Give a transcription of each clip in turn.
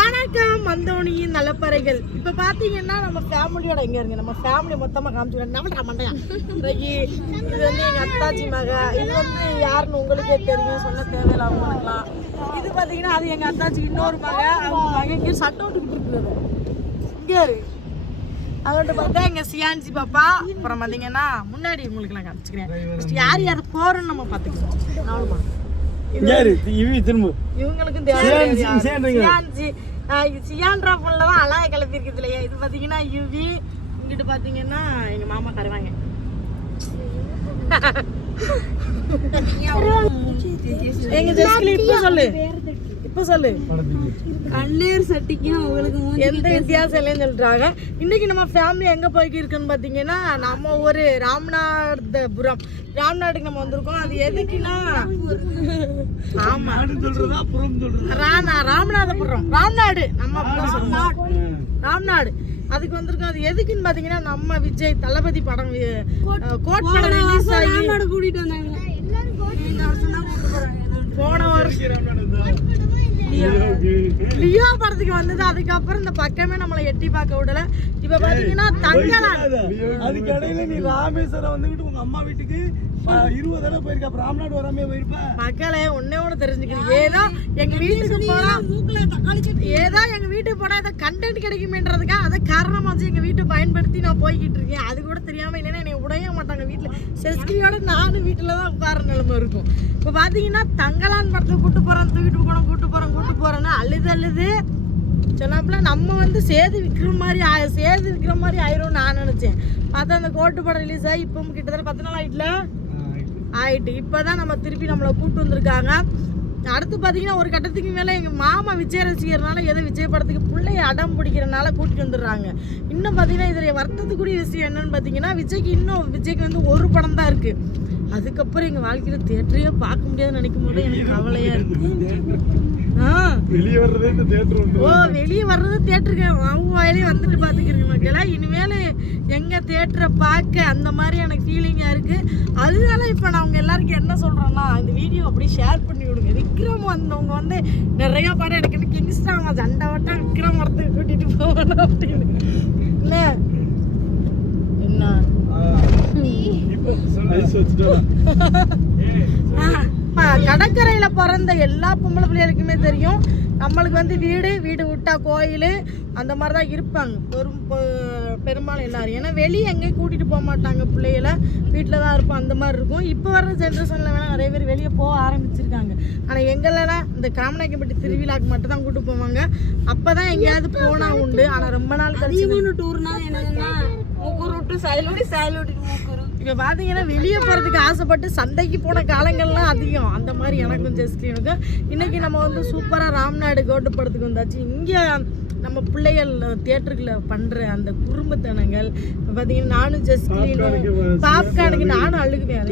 வணக்கம் மந்தோனியின் நலப்பறைகள். இப்ப பாத்தீங்கன்னா நம்ம ஃபேமிலியோட எங்க இருங்க. நம்ம ஃபேமிலி மொத்தமா காமிச்சுக்கிறேன். நம்மளா மண்டையா? இன்னைக்கு இது வந்து எங்க அத்தாச்சி மக. இது வந்து யாருன்னு உங்களுக்கே தெரியும். சொன்ன தேவையில்ல அவங்களுக்குலாம் இது பாத்தீங்கன்னா அது எங்க அத்தாச்சிக்கு இன்னொரு மக. அவங்க மகன் சட்டை விட்டுக்கிட்டு இருக்குது இங்க இரு. அவன்கிட்ட பார்த்தா எங்க சியான்சி பாப்பா. அப்புறம் பாத்தீங்கன்னா முன்னாடி உங்களுக்கு நான் காமிச்சுக்கிறேன் யார் யார் போறோம்னு நம்ம பாத்துக்கலாம் அவ்வளவுதான் யாரு? இவி திரும்ப. இவங்களுக்கும் சியான் தேவை சி- சியான்றீங்க. சியான்சி சியான்றா பொண்ணுல தான் அழகா கிளப்பி இருக்குது இல்லையா? இது பாத்தீங்கன்னா யுவி இங்கிட்டு பாத்தீங்கன்னா எங்க மாமா தருவாங்க. எங்க சொல்லு. இப்ப சொல்லு. கண்ணீர் சட்டிக்கும் உங்களுக்கு எந்த வித்தியாசம் இல்லைன்னு சொல்றாங்க இன்னைக்கு நம்ம ஃபேமிலி எங்க போய்க்கு இருக்குன்னு பாத்தீங்கன்னா நம்ம ஒரு ராமநாதபுரம். ராம்நாடுக்கு நம்ம வந்திருக்கோம். அது எதுக்குன்னா ஆமா. சொல்றதா புறம் சொல்றதா ராணா ராமநாதபுரம். ராம்நாடு. நம்ம ராம்நாடு. அதுக்கு வந்திருக்கோம். அது எதுக்குன்னு பாத்தீங்கன்னா நம்ம விஜய் தளபதி படம் கோட் படம் ரிலீஸ் ஆகி கூட்டிட்டு வந்தாங்க போன வருஷம் லியோ படத்துக்கு வந்தது. அதுக்கப்புறம் இந்த பக்கமே நம்மளை எட்டி பார்க்க விடல. இப்ப பாத்தீங்கன்னா தங்கலான். அதுக்கு இடையில நீ ராமேஸ்வரம் வந்துகிட்டு உங்க அம்மா வீட்டுக்கு இருபது தடவை போயிருக்க. ராம்நாடு வராமே போயிருப்ப? மக்களே ஒன்னே ஒண்ணு தெரிஞ்சுக்கிறேன் ஏதோ எங்க வீட்டுக்கு போனா ஏதோ எங்க வீட்டுக்கு போனா ஏதோ கண்டென்ட் கிடைக்குமேன்றதுக்காக அதை காரணமா வச்சு எங்க வீட்டை பயன்படுத்தி நான் போய்கிட்டு இருக்கேன். அது கூட தெரியாம இல்லைன்னா என்னை விடவே மாட்டாங்க வீட்டுல. செஸ்கிரியோட நானும் வீட்டுல தான் உட்கார நிலைமை இருக்கும். இப்ப பாத்தீங்கன்னா தங்கலான் படத்துக்கு கூட்டு போறேன் தூக்கிட்டு போனோம் கூட்டு போறேன் கூட்டு போறேன்னு அழுது அழுது சொன்னாப்புல நம்ம வந்து சேது விற்கிற மாதிரி ஆ- சேது விற்கிற மாதிரி ஆயிரும் நான் நினச்சேன். பார்த்தா அந்த கோட்டு படம் ரிலீஸ் ஆகி இப்போ கிட்டத்தட்ட பத்து நாள் ஆயிட்டுல? ஆயிட்டு. இப்போ தான் நம்ம திருப்பி நம்மளை கூப்பிட்டு வந்திருக்காங்க. அடுத்து பார்த்தீங்கன்னா ஒரு கட்டத்துக்கு மேலே எங்கள் மாமா விஜய் ரசிகர்னால எதோ விஜய் படத்துக்கு பிள்ளைய அடம் பிடிக்கிறனால கூட்டிட்டு வந்துடுறாங்க. இன்னும் பார்த்தீங்கன்னா இதில் வருத்தத்துக்குரிய விஷயம் என்னன்னு பார்த்தீங்கன்னா விஜய்க்கு இன்னும் விஜய்க்கு வந்து ஒரு படம் தான் இருக்குது அதுக்கப்புறம் எங்கள் வாழ்க்கையில் தேட்டரையே பார்க்க முடியாதுன்னு நினைக்கும் போது எனக்கு கவலையாக இருக்கு. வெளியே வர்றதே தேட்டர் ஓ வெளியே வர்றது தேட்டருக்கு அவங்க வாயிலே வந்துட்டு பார்த்துக்கிறீங்க மக்களா. இனிமேல் எங்கள் தேட்டரை பார்க்க அந்த மாதிரி எனக்கு ஃபீலிங்காக இருக்குது அதனால இப்போ நான் அவங்க எல்லாருக்கும் என்ன சொல்கிறேன்னா இந்த வீடியோ அப்படியே ஷேர் பண்ணி விடுங்க. விக்ரம் வந்தவங்க வந்து நிறைய படம் எடுக்கணும் கிங்ஸ்டாமா சண்டை வட்டம் விக்ரம் வரத்துக்கு கூட்டிகிட்டு போகணும் அப்படின்னு. என்ன? என்ன? கடற்கரையில பிறந்த எல்லா பொம்பளை பிள்ளைகளுக்குமே தெரியும். நம்மளுக்கு வந்து வீடு வீடு விட்டா கோயில் அந்த மாதிரி தான் இருப்பாங்க. பெரும் பெரும்பாலும் எல்லாரும். ஏன்னா வெளியே எங்கேயும் கூட்டிட்டு போக மாட்டாங்க பிள்ளைகளை. வீட்டில் தான் இருப்போம் அந்த மாதிரி இருக்கும். இப்போ வர ஜென்ரேஷனில் வேணால் நிறைய பேர் வெளியே போக ஆரம்பிச்சிருக்காங்க. ஆனால் எங்களெல்லாம் இந்த காமநாயக்கம்பட்டி திருவிழாக்கு மட்டும் தான் கூட்டு போவாங்க. அப்போ தான் எங்கேயாவது போனால் உண்டு. ஆனால் ரொம்ப நாள் கழிச்சு டூர்னா என்னதுன்னா மூக்கூர் விட்டு சயலூடி சயலூடி மூக்கூர் இப்போ பார்த்தீங்கன்னா வெளியே போகிறதுக்கு ஆசைப்பட்டு சந்தைக்கு போன காலங்கள்லாம் அதிகம். அந்த மாதிரி எனக்கும் ஜெஸ்டினுக்கும். இன்றைக்கி நம்ம வந்து சூப்பராக ராம்நாடு கோட்டு படத்துக்கு வந்தாச்சு. இங்கே நம்ம பிள்ளைகள் தியேட்டருக்குள்ள பண்ணுற அந்த குறும்புத்தனங்கள் இப்போ பார்த்தீங்கன்னா நானும் ஜெஸ்டினும் பாப்கார்னுக்கு நானும் அழுகுவேன்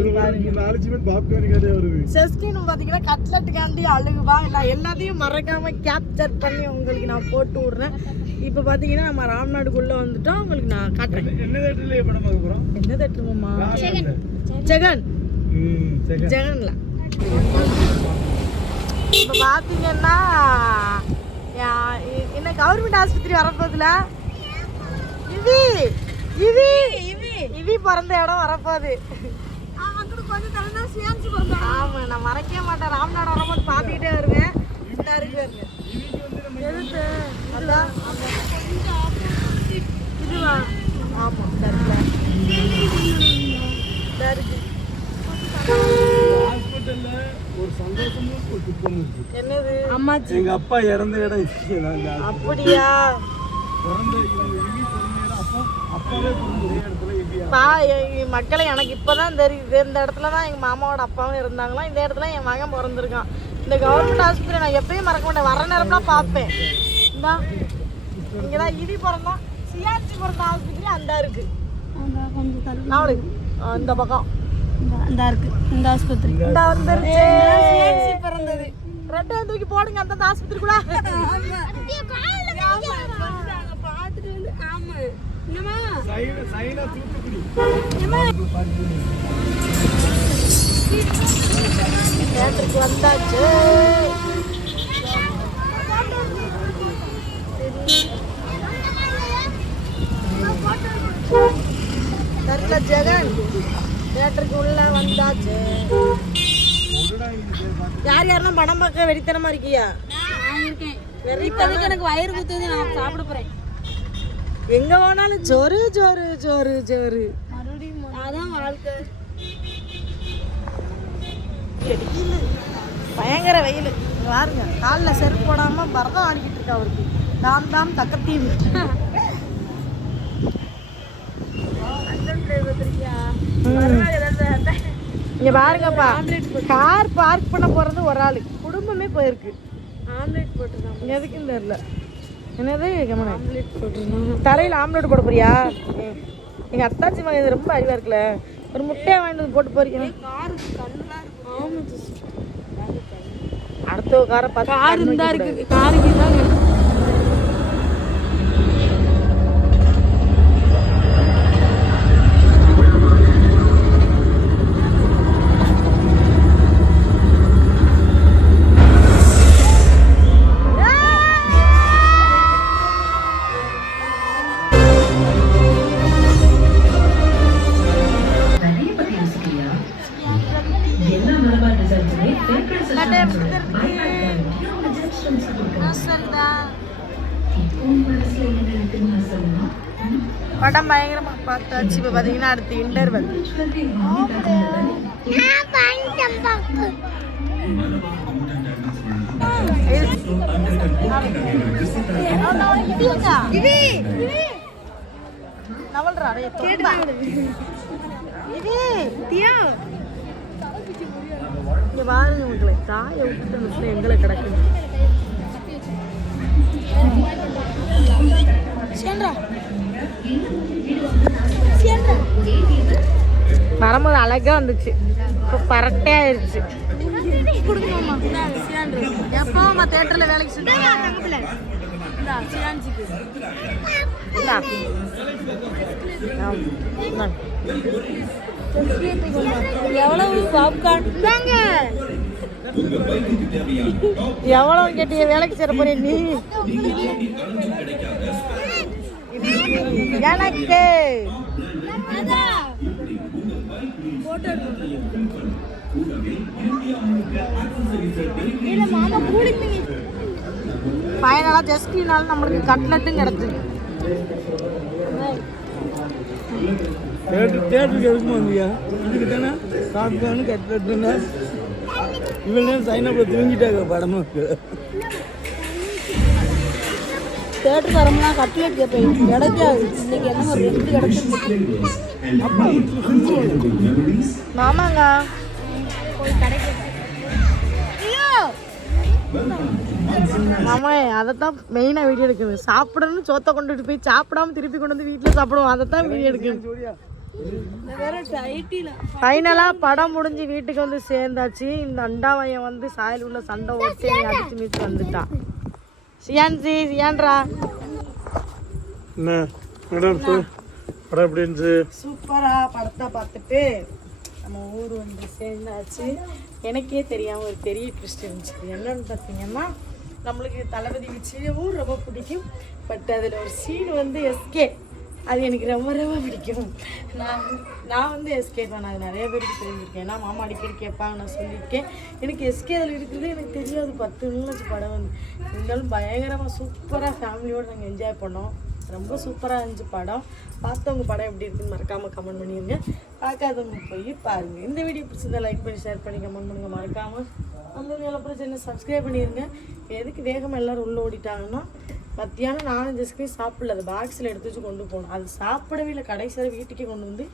செஸ்டின் பார்த்தீங்கன்னா கட்லட்டுக்காண்டி அழுகுவா இல்லை எல்லாத்தையும் மறக்காம கேப்சர் பண்ணி உங்களுக்கு நான் போட்டு விட்றேன். இப்போ பார்த்தீங்கன்னா நம்ம ராம்நாடுக்குள்ளே வந்துட்டோம் உங்களுக்கு நான் காட்டுறேன். என்ன தேட்டர்லயே படம் பார்க்க என்ன தட்டுவோமா ஜெகன். ஜெகன்ல. இப்போ பார்த்தீங்கன்னா என்ன கவர்மெண்ட் ஆஸ்பத்திரி வரப்போகுதுல? இவி இவி இவி. இவி பிறந்த இடம் வரப்போகுது. ஆமா நான் மறக்கவே மாட்டேன். ராம்நாடு வரும்போது பார்த்துக்கிட்டே வருவேன். இதுவா? ஆமா ஹாஸ்பிட்டல்ல ஒரு சந்தோஷமும் ஒரு துக்கமும் இருக்கு. அம்மாச்சி. எங்க அப்பா இறந்த இடம். அப்படியா? மக்களை எனக்கு இப்பதான் தெரியுது. இந்த இடத்துல தான் எங்க மாமாவோட அப்பாவும் இருந்தாங்களாம் இந்த இடத்துல என் மகன் பிறந்திருக்கான். இந்த கவர்மெண்ட் ஆஸ்பத்திரி நான் எப்பயும் மறக்க மாட்டேன். வர நேரம்லாம் பார்ப்பேன். இந்தா இங்கதான் இடி பிறந்தான். சியாச்சி பிறந்த ஆஸ்பத்திரி அந்த இருக்கு. அந்த கொஞ்சம் தள்ளி. நாவலுக்கு இந்த பக்கம். இந்த- இந்த இருக்கு. இந்த ஆஸ்பத்திரி இந்த வந்துருச்சு. ரெட்டையை தூக்கி போடுங்க அந்த ஆஸ்பத்திரிக்குள்ள. தேட்டருக்கு வந்தாச்சு. தெரியல ஜெகன். தேட்டருக்கு உள்ள வந்தாச்சு. தூத்துக்குடி தேட்டருக்கு வந்தாச்சு அக்கா வெறித்தனமா இருக்கியா? எனக்கு வயிறு குத்துது நான் சாப்பிட போறேன். எங்க போனாலும் ஜோறு ஜோறு ஜோறு மறுபடியும் அதான் வாழ்க்கை. பயங்கர வெயில். பாருங்க காலில் செருப்பு போடாம பரதம் ஆடிக்கிட்டு இருக்கா அவருக்கு. தாம் தாம் தக்கத்தீவு. இங்க பாருங்கப்பா கார் பார்க் பண்ண போறது ஒரு ஆளு. குடும்பமே போயிருக்கு. ஆம்லெட் போட்டுருக்காங்க எதுக்குன்னு தெரியல. என்னது? கமனா தரையில் ஆம்லெட் போட போறியா? ம். எங்க அத்தாச்சி மகன் ரொம்ப அறிவா இருக்குல்ல. ஒரு முட்டையை வாங்கிட்டு வந்து போட்டு போறீங்க. அடுத்த காரை பார்த்து கார் இருந்தா. இருக்கு. காருக்கு தான் படம் பயங்கரமா பார்த்தாச்சு. இப்போ பார்த்தீங்கன்னா அடுத்து இன்டர்வல் தியா. பாருங்க உங்களை. தாயை விட்டுட்டு எங்களை கிடக்கு சேன்றா வரும்போது அழகா வந்துச்சு. பரட்டே ஆயிருச்சு. எப்போ நம்ம தேட்டர்ல வேலைக்கு சொல்லுங்க எவ்வளவு பாப்கார்ன் எவ்வளவு கேட்டிய வேலைக்கு சேர போறே நீ? எனக்கு. ஃபைனலாக ஜஸ்டினால நம்மளுக்கு கட்லெட்டும் கிடச்சிது தேட்டர் தேட்டருக்கு எதுக்குமா வந்தியா இதுக்கு தானே சாப்பிட்டானு கட்லட்டுன்னா இவளே சைனப்பில் தூங்கிட்டாங்க படமுக்கு தேட்டர் தரம்னா கட்லெட் கேட்பேன். கிடைக்காது இன்னைக்கு என்ன ஒரு ரெண்டு கிடைச்சிருக்கு. மாமாங்க. மாமா அதைத்தான் மெயினாக வீடியோ எடுக்கணும் சாப்பிடணும்னு சோத்தை கொண்டுட்டு போய் சாப்பிடாம திருப்பி கொண்டு வந்து வீட்டில் சாப்பிடுவோம். அதைத்தான் வீடியோ எடுக்கணும் ஃபைனலாக படம் முடிஞ்சு வீட்டுக்கு வந்து சேர்ந்தாச்சு. இந்த அண்டாவையன் வந்து சாயல் உள்ள சண்டை ஓட்டி அடிச்சு மீச்சு வந்துட்டான் சியான்சி சியான்ரா என்ன மேடம் படம் எப்படி இருந்துச்சு? சூப்பராக படத்தை பார்த்துட்டு நம்ம ஊர் வந்து சேர்ந்தாச்சு. எனக்கே தெரியாமல் ஒரு பெரிய ட்விஸ்ட் இருந்துச்சு. என்னன்னு பார்த்தீங்கன்னா நம்மளுக்கு தளபதி விஜயவும் ரொம்ப பிடிக்கும். பட் அதில் ஒரு சீன் வந்து எஸ்கே அது எனக்கு ரொம்ப ரொம்ப பிடிக்கும். நான் நான் வந்து எஸ்கே பண்ண அது நிறைய பேருக்கு தெரிஞ்சிருக்கேன் ஏன்னா மாமா அடிக்கடி கேட்பாங்க நான் சொல்லியிருக்கேன். எனக்கு எஸ்கே அதில் இருக்கிறது எனக்கு தெரியாது. பத்து நிமிஷம் படம் வந்து. இருந்தாலும் பயங்கரமாக சூப்பராக ஃபேமிலியோடு நாங்கள் என்ஜாய் பண்ணோம். ரொம்ப சூப்பராக இருந்துச்சு படம். பார்த்தவங்க படம் எப்படி இருக்குன்னு மறக்காமல் கமெண்ட் பண்ணிடுங்க பார்க்காதவங்க போய் பாருங்கள் இந்த வீடியோ பிடிச்சிருந்தா லைக் பண்ணி ஷேர் பண்ணி கமெண்ட் பண்ணுங்கள் மறக்காமல் அந்த நிலப்புற சேனல் சப்ஸ்கிரைப் பண்ணிடுங்க எதுக்கு வேகமாக எல்லோரும் உள்ளே ஓடிட்டாங்கன்னா மத்தியானம் நானும் ஜஸ்ட்மே சாப்பிடல. அது பாக்ஸில் எடுத்து வச்சு கொண்டு போகணும். அது சாப்பிடவே இல்லை. கடைசியாக வீட்டுக்கே கொண்டு வந்து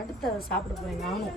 அடுத்து அதை சாப்பிட போகிறேன் நானும்.